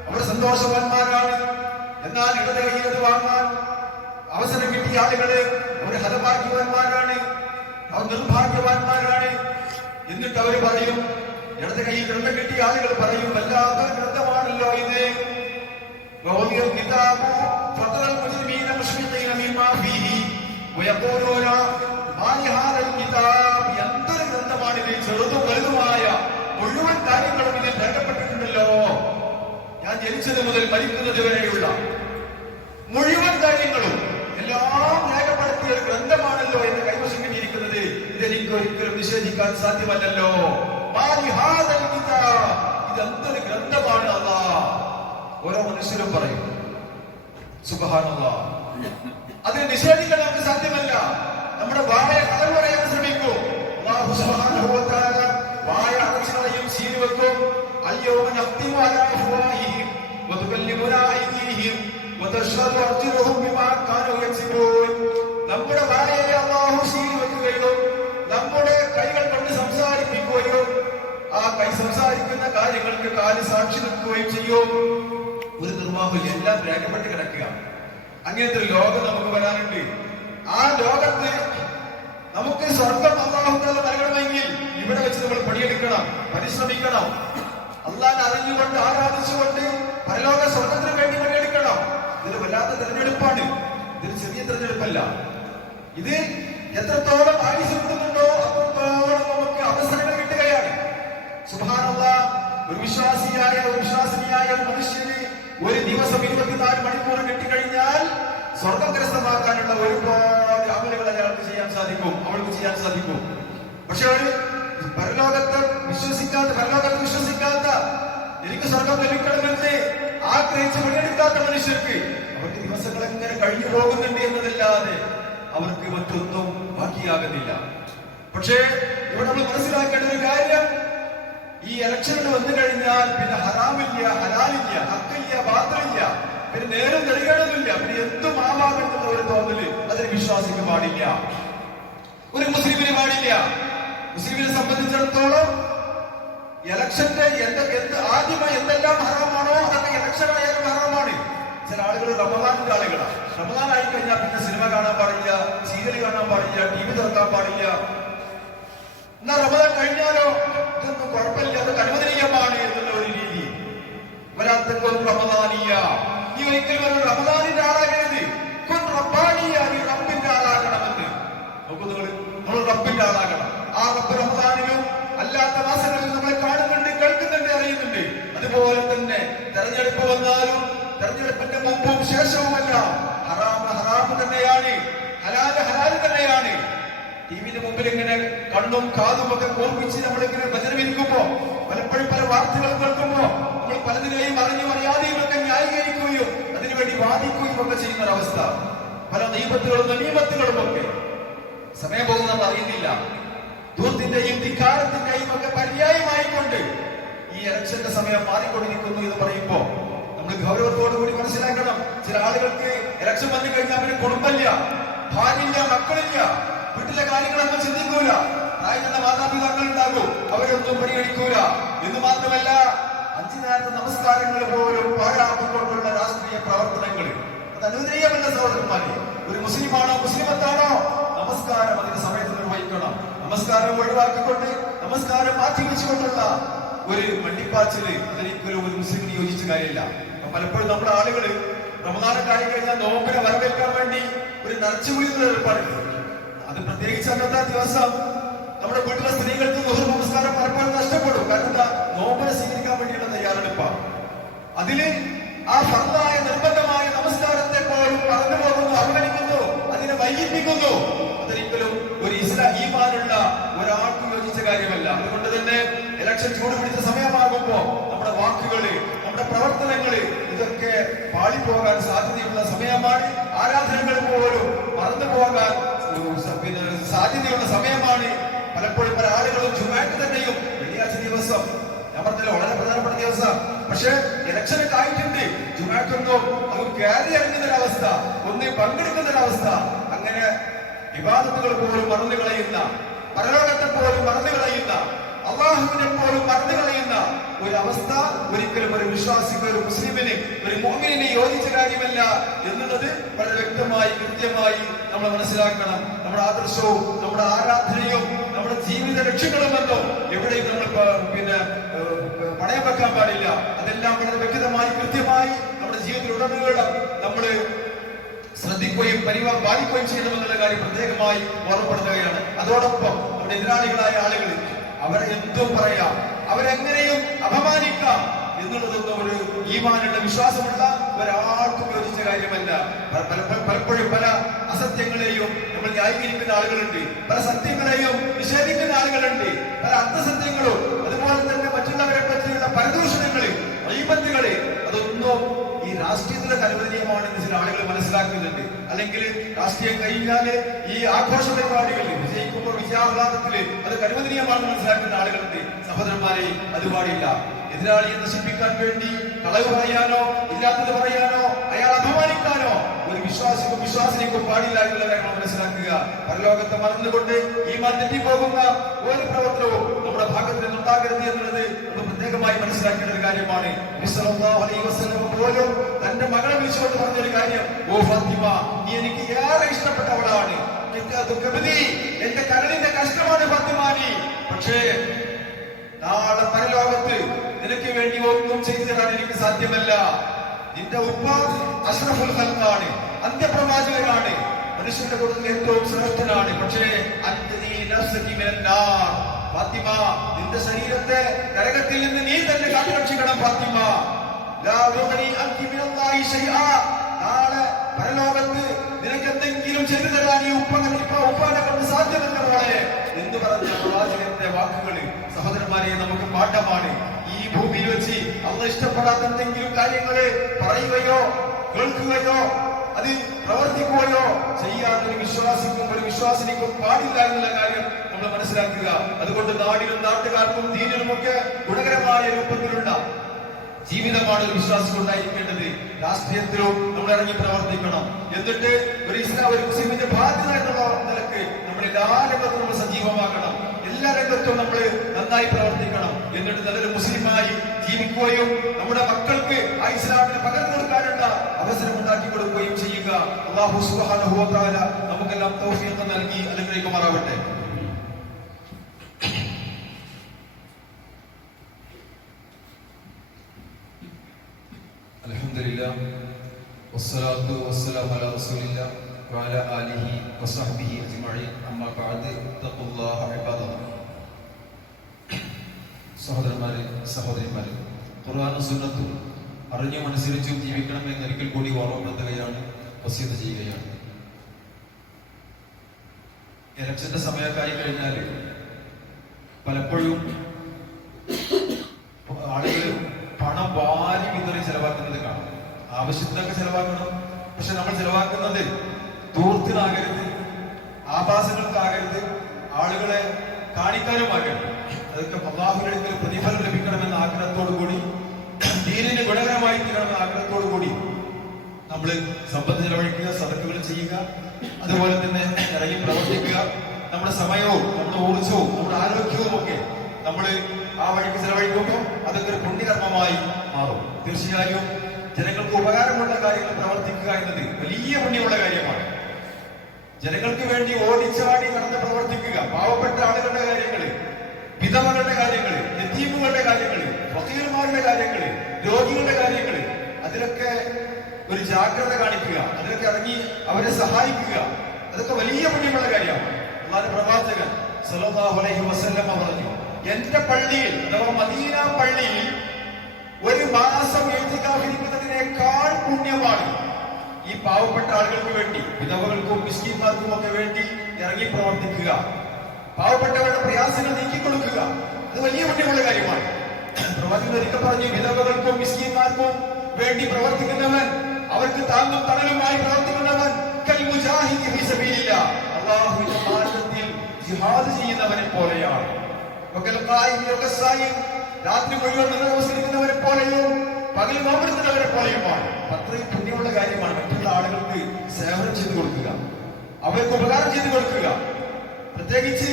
അവർ സന്തോഷവാന്മാരാണ്. എന്നാൽ ഇടത് കൈയത് വാങ്ങാൻ അവസരം കിട്ടിയ ആളുകള് അവർ ഹതഭാഗ്യവാന്മാരാണ്, അവർ നിർഭാഗ്യവാന്മാരാണ്. എന്നിട്ട് അവർ പറയും, ഇടത് കൈയിൽ ഗ്രന്ഥം കിട്ടിയ ആളുകൾ പറയും, വല്ലാത്ത ഗ്രന്ഥമാണല്ലോ ഇത്. എന്തൊരു ഗ്രന്ഥമാണിത്, ചെറുതും വലുതുമായ മുഴുവൻ കാര്യങ്ങളും ഇതിൽ രേഖപ്പെട്ടിട്ടുണ്ടല്ലോ. ഞാൻ ജനിച്ചത് മുതൽ മരിക്കുന്നത് വരെയുള്ള മുഴുവൻ കാര്യങ്ങളും എല്ലാം രേഖപ്പെടുത്തിയ ഒരു ഗ്രന്ഥമാണല്ലോ എന്റെ കൈവശം കിട്ടിയിരിക്കുന്നത്. ഇതെനിക്ക് ഒരിക്കലും നിഷേധിക്കാൻ സാധ്യമല്ലല്ലോ. ഇതെന്തൊരു ഗ്രന്ഥമാണ് അല്ലാഹ്. ഓരോ മനുഷ്യരും പറയും സുബ്ഹാനല്ലാഹ്. അതിനെ നിഷേധിക്കാൻ നമുക്ക് സാധ്യമല്ല. നമ്മുടെ വായ കഥ പറയാൻ ശ്രമിക്കും. അല്ലാഹു സുബ്ഹാനഹു വ തആല വായ അടച്ചുകളയും സീൽ വെക്കും. അൽയൗമ നഖ്തിമു അലാ അഫ്വാഹിഹിം വതുകല്ലിമുനാ അയ്ദീഹിം വതശ്ഹദു അർജുലുഹും ബിമാ കാനൂ യക്സിബൂൻ. നമ്മുടെ വായയെ അല്ലാഹു സീൽ വെക്കുകയും നമ്മുടെ കൈകൾ കൊണ്ട് സംസാരിപ്പിക്കുകയും ആ കൈ സംസാരിക്കുന്ന കാര്യങ്ങൾക്ക് കാല് സാക്ഷി നിൽക്കുകയും ചെയ്യും. ഒരു നിർവാഹമില്ല, എല്ലാം രേഖപ്പെട്ട് കിടക്കുക. അങ്ങനത്തെ ഒരു ലോകം നമുക്ക് വരാനുണ്ട്. ആ ലോകത്ത് നമുക്ക് സ്വർഗം അല്ലാഹു തആല നൽകണമെങ്കിൽ ഇവിടെ വെച്ച് നമ്മൾ പണിയെടുക്കണം, പരിശ്രമിക്കണം. അല്ലാഹുവിനെ അറിഞ്ഞുകൊണ്ട് ആരാധിച്ചുകൊണ്ട് പരലോക സ്വർഗത്തിന് വേണ്ടി പണിയെടുക്കണം. ഇതൊരു വല്ലാത്ത തെരഞ്ഞെടുപ്പാണ്. ഇതൊരു ചെറിയ തെരഞ്ഞെടുപ്പല്ല. ഇത് എത്രത്തോളം ആയുസ് കിട്ടുന്നുണ്ടോ അത്രത്തോളം നമുക്ക് അവസരങ്ങൾ കിട്ടുകയാണ്. സുബ്ഹാനല്ലാഹ്. ഒരു വിശ്വാസിനിയായ ഒരു മനുഷ്യന് ഒരു ദിവസം 24 മണിക്കൂർ കിട്ടിക്കഴിഞ്ഞാൽ സ്വർഗം കരസ്ഥമാക്കാനുള്ള ഒരുപാട് അമലുകൾ അയാൾക്ക് ചെയ്യാൻ സാധിക്കും, അവൾക്ക് ചെയ്യാൻ സാധിക്കും. പക്ഷെ ഒരു പരലോകത്ത് വിശ്വസിക്കാത്ത എനിക്ക് സ്വർഗം ലഭിക്കണമെന്ന് ആഗ്രഹിച്ച് പണിയെടുക്കാത്ത മനുഷ്യർക്ക് അവർക്ക് ദിവസങ്ങൾ എങ്ങനെ കഴിഞ്ഞു പോകുന്നുണ്ട് എന്നതല്ലാതെ അവർക്ക് മറ്റൊന്നും ബാക്കിയാകുന്നില്ല. പക്ഷേ ഇവിടെ നമ്മൾ മനസ്സിലാക്കേണ്ട ഒരു കാര്യം, ഈ ഇലക്ഷനിൽ വന്നു കഴിഞ്ഞാൽ പിന്നെ ഹറാമില്ല, ഹലാലില്ല, ഹക്കില്ല, ബാത്തിലില്ല, പിന്നെ നേരം തെളിയണമെന്നില്ല, പിന്നെ എന്തും ആവാകുന്നുള്ള ഒരു തോന്നല് അതൊരു വിശ്വാസിക്ക് പാടില്ല, ഒരു മുസ്ലിമിന് പാടില്ല. മുസ്ലിമിനെ സംബന്ധിച്ചിടത്തോളം ഇലക്ഷന്റെ ആദ്യമായി എന്തെല്ലാം ഹറാമാണോ അതൊക്കെ ഇലക്ഷൻ ആയാലും ഹറാമാണ്. ചില ആളുകൾ റമദാനിന്റെ ആളുകളാണ്. റമദാൻ ആയി കഴിഞ്ഞാൽ പിന്നെ സിനിമ കാണാൻ പാടില്ല, സീരിയൽ കാണാൻ പാടില്ല, TV തുറക്കാൻ പാടില്ല. എന്നാ റമദാൻ കഴിഞ്ഞാലോ ഇതൊന്നും കുഴപ്പമില്ല, അതൊക്കെ അനുവദനീയമാണ് എന്നുള്ള ഒരു രീതി. വരാത്തക്കൊന്നും റമദാനിയ, നീ ഒരിക്കലും ഒരു റമദാനിന്റെ ആളാകരുത്. റബ്ബാനിയ, നീ റബ്ബിന്റെ ആളാകണമെന്ന് നോക്കൂ. നമ്മൾ റബ്ബിന്റെ ആളാകണം. ആ റബ്ബ് റമദാനിലും അല്ലാത്ത മാസങ്ങളിലും നമ്മളെ കാണുന്നുണ്ട്, കേൾക്കുന്നുണ്ട്, അറിയുന്നുണ്ട്. അതുപോലെ തന്നെ തെരഞ്ഞെടുപ്പ് വന്നാലും തെരഞ്ഞെടുപ്പിന്റെ മുമ്പും ശേഷവുമല്ല ഹറാമ് തന്നെയാണ്, ഹലാല് തന്നെയാണ്. ടിവിന്റെ മുമ്പിൽ ഇങ്ങനെ കണ്ണും കാതും ഒക്കെ കോർപ്പിച്ച് നമ്മളിങ്ങനെ ഭജനമിരിക്കുമ്പോ പലപ്പോഴും പല വാർത്തകൾ കേൾക്കുമ്പോ നമ്മൾ പലതിനെയും അറിഞ്ഞും അറിയാതെയും ഒക്കെ ന്യായീകരിക്കുകയും അതിനുവേണ്ടി വാദിക്കുകയും ഒക്കെ ചെയ്യുന്ന ഒരവസ്ഥ, പല ദൈവത്തുകളും നമീമത്തുകളും ഒക്കെ. സമയം പോകുന്ന നമ്മൾ അറിയുന്നില്ല. ദൂരത്തിന്റെയും ധിക്കാരത്തിന്റെയും ഒക്കെ പര്യായമായിക്കൊണ്ട് ഈ ഇലക്ഷന്റെ സമയം മാറിക്കൊണ്ടിരിക്കുന്നു എന്ന് പറയുമ്പോ നമ്മൾ ഗൗരവത്തോടു കൂടി മനസ്സിലാക്കണം. ചില ആളുകൾക്ക് ഇലക്ഷൻ വന്നു കഴിഞ്ഞാൽ പിന്നെ കുടുംബമില്ല, ഭാര്യയില്ല, മക്കളില്ല, വീട്ടിലെ കാര്യങ്ങളൊന്നും ചിന്തിക്കൂല. പ്രായത്തിന്റെ മാതാപിതാക്കൾ ഉണ്ടാകും, അവരൊന്നും പരിഗണിക്കൂല. എന്ന് മാത്രമല്ല, 5 നേരത്തെ നമസ്കാരങ്ങൾ പോലും പാഴാക്കിക്കൊണ്ടുള്ള രാഷ്ട്രീയ പ്രവർത്തനങ്ങൾ അത് അനുവദനീയമല്ല സഹോദരന്മാരെ. ഒരു മുസ്ലിമാണോ മുസ്ലിമത്താണോ നമസ്കാരം അതിന്റെ സമയത്ത് നിർവഹിക്കണം. നമസ്കാരം ഒഴിവാക്കിക്കൊണ്ട് നമസ്കാരം മാറ്റിവെച്ചുകൊണ്ടുള്ള ഒരു മണ്ടിപ്പാച്ചില് അതൊരിക്കലും ഒരു മുസ്ലിമിന് യോജിച്ച കാര്യമില്ല. പലപ്പോഴും നമ്മുടെ ആളുകള് റമദാനൊക്കെ കഴിഞ്ഞാൽ നോമ്പിനെ വരവേൽക്കാൻ വേണ്ടി ഒരു നരച്ചുകുളിയുള്ള ഏർപ്പാടുണ്ട്. അത് പ്രത്യേകിച്ച് അന്നത്തെ ദിവസം നമ്മുടെ വീട്ടിലെ സ്ത്രീകൾക്ക് ളുഹർ നമസ്കാരം പലപ്പോഴും നഷ്ടപ്പെടും. കാരണം എന്താ, നോമ്പിനെ സ്വീകരിക്കാൻ വേണ്ടിയുള്ള തയ്യാറെടുപ്പാണ്. അതില് ആ ഫർദായ നിർബന്ധമായ നമസ്കാരത്തെ പോലും പറഞ്ഞു പോകുന്നു, അവഗണിക്കുന്നു, അതിനെ വൈകിപ്പിക്കുന്നു. അതൊരിക്കലും ഒരു ഈമാനുള്ള ഒരാൾക്കും യോജിച്ച കാര്യമല്ല. അതുകൊണ്ട് തന്നെ ഇലക്ഷൻ ചൂട് പിടിച്ച സമയമാകുമ്പോ നമ്മുടെ വാക്കുകള്, നമ്മുടെ പ്രവർത്തനങ്ങള് ഇതൊക്കെ പാളിപ്പോകാൻ സാധ്യതയുള്ള സമയമാണ്. ആരാധനകൾ പോലും മറന്നു പോകാൻ സാധ്യതയുള്ള സമയമാണ്. പലപ്പോഴും പല ആളുകളും ജുമാക്ക് തന്നെയും വെള്ളിയാഴ്ച ദിവസം, ഞാൻ പറഞ്ഞല്ലോ വളരെ പ്രധാനപ്പെട്ട ദിവസം, പക്ഷെ ഇലക്ഷനൊക്കെ ആയിട്ടുണ്ട്, ജുമാക്കൊന്നും അത് കയറി ഇറങ്ങുന്നൊരവസ്ഥ, ഒന്ന് പങ്കെടുക്കുന്നൊരവസ്ഥ, അങ്ങനെ വിവാദത്തുകൾ പോലും മറന്നു കളയുന്ന, പരലോകത്തെ പോലും മറന്നു കളയുന്ന, അള്ളാഹുവിനെ പോലും മറന്നു കളയുന്ന ഒരവസ്ഥ ഒരിക്കലും ഒരു വിശ്വാസിക്ക്, ഒരു മുസ്ലിമിന്, ഒരു മുഅ്മിനിന് യോജിച്ച കാര്യമല്ല എന്നുള്ളത് വളരെ വ്യക്തമായി കൃത്യമായി നമ്മൾ മനസ്സിലാക്കണം. നമ്മുടെ ആദർശവും നമ്മുടെ ആരാധനയും നമ്മുടെ ജീവിത ലക്ഷ്യങ്ങളുമെന്നോ എവിടെയും നമ്മൾ പണയം വെക്കാൻ പാടില്ല. അതെല്ലാം വളരെ വ്യക്തമായി കൃത്യമായി നമ്മുടെ ജീവിതത്തിലുടനീളം നമ്മൾ ശ്രദ്ധിക്കുകയും പാലിക്കുകയും ചെയ്യണമെന്നുള്ള കാര്യം പ്രത്യേകമായി ഓർമ്മപ്പെടുത്തുകയാണ്. അതോടൊപ്പം നമ്മുടെ എതിരാളികളായ ആളുകൾ അവരെ എന്തും പറയാം, അവരെങ്ങനെയും അപമാനിക്കാം എന്നുള്ളതൊന്നും ഒരു ഈമാനുള്ള വിശ്വാസമുള്ള ഒരാൾക്കും യോജിച്ച കാര്യമല്ല. പലപ്പോഴും പല അസത്യങ്ങളെയും നമ്മൾ ന്യായീകരിക്കുന്ന ആളുകളുണ്ട്, പല സത്യങ്ങളെയും നിഷേധിക്കുന്ന ആളുകളുണ്ട്, പല അർത്ഥസത്യങ്ങളും അതുപോലെ തന്നെ മറ്റുള്ളവരെ പറ്റിയുള്ള പരദൂഷണങ്ങള്, വൈബന്ധുകള്, അതൊന്നും ഈ രാഷ്ട്രീയത്തിലെ അനുവദനീയമാണെന്ന് ചില ആളുകൾ മനസ്സിലാക്കുന്നുണ്ട്. അല്ലെങ്കിൽ രാഷ്ട്രീയം കഴിഞ്ഞാല് ഈ ആഘോഷ പരിപാടികളിൽ വിജയിക്കുമ്പോൾ വിജയാഹ്ലാദത്തില് അത് അനുവദനീയമാണെന്ന് മനസ്സിലാക്കുന്ന ആളുകളുണ്ട്. സഹോദരന്മാരെ, അത് പാടില്ല. എതിരാളിയെ നശിപ്പിക്കാൻ വേണ്ടി കളവ് പറയാനോ ഇല്ലാത്തത് പറയാനോ അയാൾ അപമാനിക്കാനോ ഒരു വിശ്വാസിനിക്കും പാടില്ല എന്നുള്ള കാര്യം മനസ്സിലാക്കുക. പരലോകത്തെ മറന്നുകൊണ്ട് ഈമാൻ തെറ്റിപ്പോകുന്ന ഒരു പ്രവർത്തനവും നമ്മുടെ ഭാഗത്ത് നിന്നുണ്ടാകരുത് എന്നുള്ളത് നമ്മൾ പ്രത്യേകമായി മനസ്സിലാക്കേണ്ട ഒരു കാര്യമാണ്. സല്ലല്ലാഹു അലൈഹി വസല്ലം പോലും തന്റെ മകളെ വിളിച്ചുകൊണ്ട് പറഞ്ഞൊരു കാര്യം, ഓ ഫാത്തിമ, നീ എനിക്ക് ഏറെ ഇഷ്ടപ്പെട്ടവളാണ്, എന്റെ കരളിന്റെ കഷ്ടമാണ് ഫാത്തിമാനി, പക്ഷേ നാളെ പരലോകത്ത് നിനക്ക് വേണ്ടി ഒന്നും ചെയ്തു തരാൻ എനിക്ക് സാധ്യമല്ല. നിന്റെ ഉപ്പ അഷ്റഫുൽ ഖൽഖാണ്, അന്ത്യപ്രവാചകനാണ്, മനുഷ്യന്റെ കൂട്ടത്തിൽ ഏറ്റവും ശ്രേഷ്ഠനാണ്. പക്ഷേ ഫാത്തിമ, നിന്റെ ശരീരത്തെ നരകത്തിൽ നിന്ന് നീ തന്നെ കാത്തുരക്ഷിക്കണം ഫാത്തിമ. നാളെ പരലോകത്ത് നിനക്ക് എന്തെങ്കിലും ചെയ്തു തരാൻ ഈ ഉപ്പാനെ കൊണ്ട് സാധ്യമല്ല മോളെ എന്ന് പറഞ്ഞ പ്രവാചകന്റെ വാക്കുകള് സഹോദരന്മാരെ നമുക്ക് പാഠമാണ്. ഈ ഭൂമിയിൽ വെച്ച് അള്ളാഹ് ഇഷ്ടപ്പെടാത്ത എന്തെങ്കിലും കാര്യങ്ങള് പറയുകയോ കേൾക്കുകയോ അത് പ്രവർത്തിക്കുകയോ ചെയ്യാൻ ഒരു വിശ്വാസിക്കും ഒരു വിശ്വാസിനിക്കും പാടില്ല എന്നുള്ള കാര്യം നമ്മൾ മനസ്സിലാക്കുക. അതുകൊണ്ട് നാടിനും നാട്ടുകാർക്കും ദീനിനുമൊക്കെ ഗുണകരമായ രൂപത്തിലുള്ള ജീവിതമാണ് ഒരു വിശ്വാസം ഉണ്ടായിരിക്കേണ്ടത്. രാഷ്ട്രീയത്തിലും നമ്മൾ ഇറങ്ങി പ്രവർത്തിക്കണം. എന്നിട്ട് ഒരു മുസ്ലിമിന്റെ ബാധ്യത എന്നുള്ള നിലക്ക് നമ്മൾ എല്ലാ രംഗത്തും നമ്മൾ സജീവമാകണം. എല്ലാ രംഗത്തും നമ്മൾ നന്നായി പ്രവർത്തിക്കണം. എന്നിട്ട് നല്ലൊരു മുസ്ലിമായി ജീവിക്കുകയും നമ്മുടെ മക്കൾക്ക് ആ ഇസ്ലാമിനെ പകർന്നു കൊടുക്കാനുള്ള അവസരം ഉണ്ടാക്കി കൊടുക്കുകയും ചെയ്യുക. അല്ലാഹു സുബ്ഹാനഹു വ തആല നമുക്കെല്ലാം തൗഫീഖ് നൽകി അനുഗ്രഹിക്കുമാറാവട്ടെ. അൽഹംദുലില്ലാഹ് വസ്സലാത്തു വസ്സലാമു അലാ റസൂലില്ലാഹ് വഅലാ ആലിഹി വസഹ്ബിഹി അജ്മഈൻ. അമ്മാ ബഅദ് തഖുല്ലാഹ ഇബാദല്ലാഹ്. സഹോദരന്മാരെ, സഹോദരിമാരെ, ഖുർആനും സുന്നത്തും അറിഞ്ഞും അനുസരിച്ചും ജീവിക്കണമെന്ന് ഒരിക്കൽ കൂടി ഓർമ്മപ്പെടുത്തുകയാണ്, വസിയത്ത് ചെയ്യുകയാണ്. ഇലക്ഷന്റെ സമയമൊക്കെ കഴിഞ്ഞാൽ പലപ്പോഴും ആളുകൾ പണം വാരി വിതറി ചെലവാക്കുന്നത് കാണാം. ആവശ്യത്തിനൊക്കെ ചെലവാക്കണം. പക്ഷെ നമ്മൾ ചെലവാക്കുന്നത് ധൂർത്തിനാകരുത്, ആഭാസങ്ങൾക്കാകരുത്, ആളുകളെ കാണിക്കാനുമാകരുത്. അതൊക്കെ അല്ലാഹുവിന്റെ അടുക്കൽ പ്രതിഫലം ലഭിക്കണമെന്ന ആഗ്രഹത്തോടു കൂടി, ദീനിന് ഗുണകരമായി തീരണമെന്ന ആഗ്രഹത്തോടു കൂടി നമ്മൾ സമ്പത്ത് ചെലവഴിക്കുക, സദഖകൾ ചെയ്യുക, അതുപോലെ തന്നെ ഇറങ്ങി പ്രവർത്തിക്കുക. നമ്മുടെ സമയവും നമ്മുടെ ഊർജവും നമ്മുടെ ആരോഗ്യവും ഒക്കെ നമ്മൾ ആ വഴിക്ക് ചെലവഴിക്കുമ്പോൾ അതൊക്കെ ഒരു പുണ്യകർമ്മമായി മാറും. തീർച്ചയായും ജനങ്ങൾക്ക് ഉപകാരമുള്ള കാര്യങ്ങൾ പ്രവർത്തിക്കുക എന്നത് വലിയ പുണ്യമുള്ള കാര്യമാണ്. ജനങ്ങൾക്ക് വേണ്ടി ഓടിച്ചാടി നടന്ന് പ്രവർത്തിക്കുക, പാവപ്പെട്ട ആളുകളുടെ കാര്യങ്ങള്, വിധവകളുടെ കാര്യങ്ങള്, യതീമുകളുടെ കാര്യങ്ങള്, ഫഖീർമാരുടെ കാര്യങ്ങള്, രോഗികളുടെ കാര്യങ്ങള്, അതിലൊക്കെ ഒരു ജാഗ്രത കാണിക്കുക, അതിലൊക്കെ ഇറങ്ങി അവരെ സഹായിക്കുക, അതൊക്കെ വലിയ പുണ്യമുള്ള കാര്യമാണ്. അല്ലാഹുവിന്റെ പ്രവാചകൻ സല്ലല്ലാഹു അലൈഹി വസല്ലം പറഞ്ഞു, എന്റെ പള്ളിയിൽ അഥവാ മദീന പള്ളിയിൽ ഒരു മാസം ഇരിക്കുന്നതിനേക്കാൾ പുണ്യമാണ് ഈ പാവപ്പെട്ട ആളുകൾക്ക് വേണ്ടി, വിധവകൾക്കും മിസ്കീന്മാർക്കും ഒക്കെ വേണ്ടി ഇറങ്ങി പ്രവർത്തിക്കുക, പാവപ്പെട്ടവരുടെ പ്രയാസങ്ങൾ നീക്കിക്കൊടുക്കുക. അത് വലിയ പുണ്യമുള്ള കാര്യമാണ്. പ്രവാചകൻ ഒരിക്കൽ പറഞ്ഞു, വിധവകൾക്കും മിസ്കീന്മാർക്കും വേണ്ടി പ്രവർത്തിക്കുന്നവൻ, അവർക്ക് താങ്ങും തണലുമായി പ്രവർത്തിക്കുന്നവൻ കൽമുജാഹിദി ഫീ സബീലില്ലാഹ്, അല്ലാഹുവിന്റെ മാർഗ്ഗത്തിൽ ജിഹാദ് ചെയ്യുന്നവനെ പോലെയാണ്. രാത്രി മുഴുവൻ നമസ്കരിക്കുന്നവരെ പോലെയും പകൽ നോമ്പെടുക്കുന്നവരെ പോലെയുമാണ്. അത്രയും പുണ്യമുള്ള കാര്യമാണ് മറ്റുള്ള ആളുകൾക്ക് സേവനം ചെയ്തു കൊടുക്കുക, അവർക്ക് ഉപകാരം ചെയ്തു കൊടുക്കുക. പ്രത്യേകിച്ച്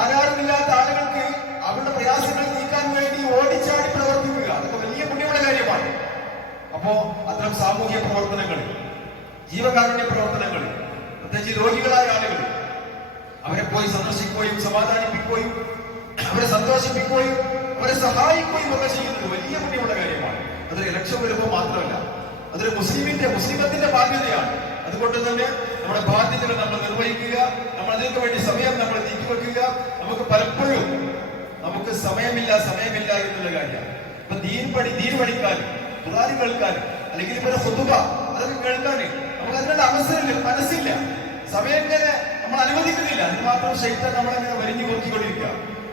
ആരാരുമില്ലാത്ത ആളുകൾക്ക് അവരുടെ പ്രയാസങ്ങൾ നീക്കാൻ വേണ്ടി ഓടിച്ചാടി പ്രവർത്തിക്കുക, അതൊക്കെ വലിയ പുണ്യമുള്ള കാര്യമാണ്. അപ്പോ അത്തരം സാമൂഹ്യ പ്രവർത്തനങ്ങൾ, ജീവകാരുണ്യ പ്രവർത്തനങ്ങൾ, പ്രത്യേകിച്ച് രോഗികളായ ആളുകൾ, അവരെ പോയി സന്ദർശിക്കുകയും സമാധാനിപ്പിക്കുകയും അവരെ സന്തോഷിപ്പിക്കുകയും അവരെ സഹായിക്കുകയും ഒക്കെ ചെയ്യുന്നത് വലിയ പുണ്യമുള്ള കാര്യമാണ്. അതൊരു ഇലക്ഷൻ വരുമ്പോൾ മാത്രമല്ല, അതൊരു മുസ്ലിമത്തിന്റെ ബാധ്യതയാണ്. അതുകൊണ്ട് തന്നെ നമ്മുടെ ബാധ്യതകൾ നമ്മൾ നിർവഹിക്കുക, നമ്മൾ അതിനു വേണ്ടി സമയം നമ്മൾ നീക്കിവെക്കുക. നമുക്ക് പലപ്പോഴും നമുക്ക് സമയമില്ല എന്നുള്ള കാര്യമാണ്. ഇപ്പൊ ദീൻ പഠിക്കാൻ, ഖുർആൻ കേൾക്കാൻ, അല്ലെങ്കിൽ ഇപ്പൊ ഖുതുബ അതൊക്കെ കേൾക്കാൻ നമുക്ക് അതിനുള്ള അവസരമില്ല, മനസ്സില്ല, സമയം ഇങ്ങനെ നമ്മൾ അനുവദിക്കുന്നില്ല. അതിന് മാത്രം ശൈത്താൻ നമ്മളെങ്ങനെ വരിഞ്ഞു കൊടുത്തിക്കൊണ്ടിരിക്കുക.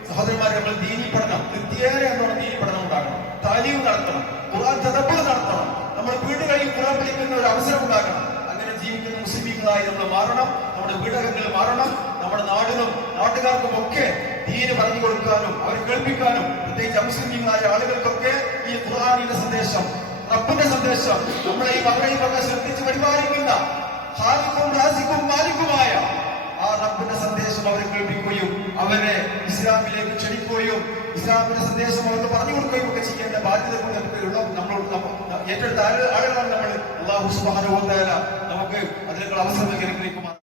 സഹോദരന്മാരെ, നമ്മൾ ദീനി പഠനം കൃത്യേറെ എന്നോണം ദീനി പഠനം ഉണ്ടാകണം, താലീം നടത്തണം, ഖുർആൻ തദബ്ബുർ നടത്തണം, നമ്മൾ വീടുകളിൽ ഖുർആൻ പഠിക്കുന്ന ഒരു അവസരം ഉണ്ടാകണം. അങ്ങനെ ജീവിക്കുന്ന മുസ്ലിമീങ്ങളായി നമ്മൾ മാറണം, നമ്മുടെ വീടകങ്ങൾ മാറണം. നമ്മുടെ നാടിനും നാട്ടുകാർക്കും ഒക്കെ ദീന് പറഞ്ഞു കൊടുക്കാനും അവരെ കേൾപ്പിക്കാനും, പ്രത്യേകിച്ച് അമുസ്ലിമീങ്ങളായ ആളുകൾക്കൊക്കെ ഈ ഖുർആനിന്റെ സന്ദേശം, റബ്ബിന്റെ സന്ദേശം, നമ്മളെ ഈ മകളെയും ഒക്കെ ശ്രദ്ധിച്ച് പരിപാലിക്കുന്ന ഖാലിഖും റാസിഖും മാലിക്കുമായ ആ റബ്ബിന്റെ സന്ദേശം അവരെ കേൾപ്പിക്കുകയും അവരെ ഇസ്ലാമിലേക്ക് ക്ഷണിക്കുകയും ഇസ്ലാമിന്റെ സന്ദേശം അവർക്ക് പറഞ്ഞു കൊടുക്കുകയും ഒക്കെ ചെയ്യേണ്ട ബാധ്യത നമ്മൾ ഏറ്റെടുത്ത ആളുകളാണ് നമ്മൾ. അല്ലാഹു സുബ്ഹാനഹു വ തആല നമുക്ക് അതിനുള്ള അവസരം അനുഗ്രഹിക്കുമാറാകട്ടെ.